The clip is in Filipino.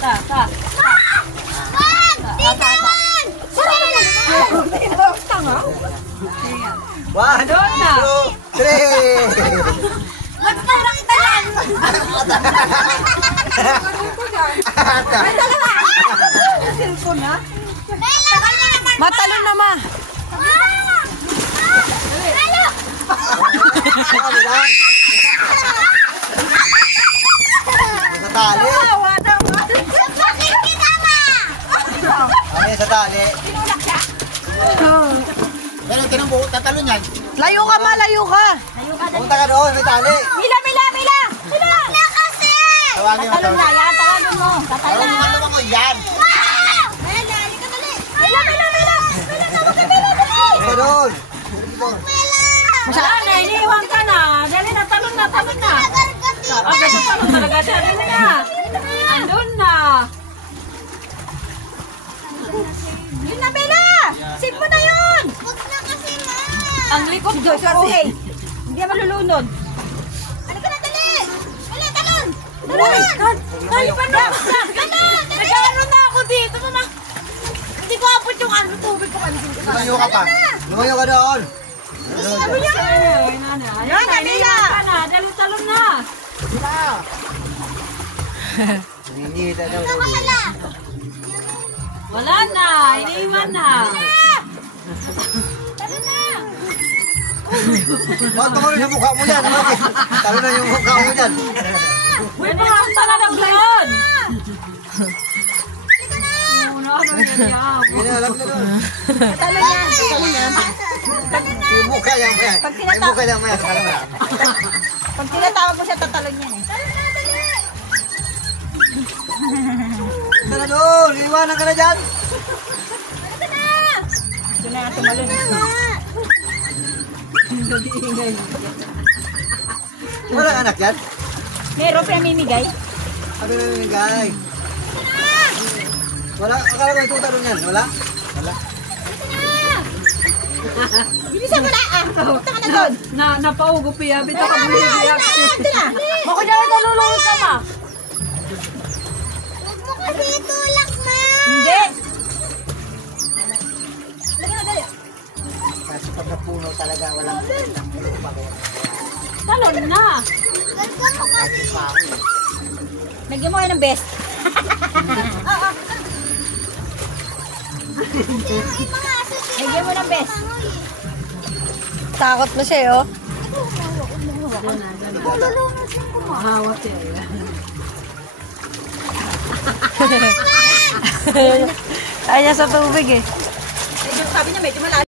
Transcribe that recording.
Ta. Wag! Di naman! Tanga. 1, 2, 3. Magparang kita lang! May dalawa. Cellphone na. Tagal mo naman! Matalon na ma. Lalo! Sa tali. Tawa daw. Bakit kita ma? Ay, sa tali. Tinulak siya? Pero tinang buo, tatalon yan. Layo ka ma, layo ka. Punta ka doon, may tali. Mila! Wala kasi! Tawagin mo Tatalon na, yan, tatalon mo. Tawagin mo ano mo yan. Mila, halika dali! Mila! Punta doon. Saan na, iniiwan ka na. Dali na, talon na. Agad sa talon talaga. Dali na. Andun na. Yun na, Mila! Save mo na yun! Huwag na kasi ma! Ang likod ko kasi. Hindi naman lulunod. Halika na, dali! Mila, talon! Talon! Tayo pa na. Nag-ano na ako dito. Hindi ko abot yung tubig ko. Lumayo ka pa. Lumayo ka doon. Ano yan? Yan na, Mila. Dali, talon na. Hinihita daw. Wala! Wala na. Iniiwan na. Talon na! Ba't mo rin yung mukha mo yan? Talo na yung mukha mo yan. May papunta na ng gayon. Ano ganyan? Hindi na alam na doon. Talon yan. Yung mukha yan mo yan. Yung mukha yan mo yan. Pag tinatawag mo siya, tatalon yan eh. Punta na doon. Iwanan ka na dyan. Ito na nga tumalon. Walang anak yan. Meron pa mimigay. Ano na yung guy? Wala. Akala ko ito talon yan. Wala? Wala. Bisa mo na ah. Punta ka na doon. Napaugo piya. Bito ka muli piya. Ito na. Bako dyan na nalulunod ka ma. Huwag mo kasi itulak ma. Hindi. Lagi na dali. Kasi pag napuno talaga walang Talon na. Ganyan mo kasi. Lagyan mo kayo ng best. Oo. Lagyan mo ng best. Takot na siya oh. Hawak siya. Ayaw niya sa tubig eh. Sabi niya medyo malalim.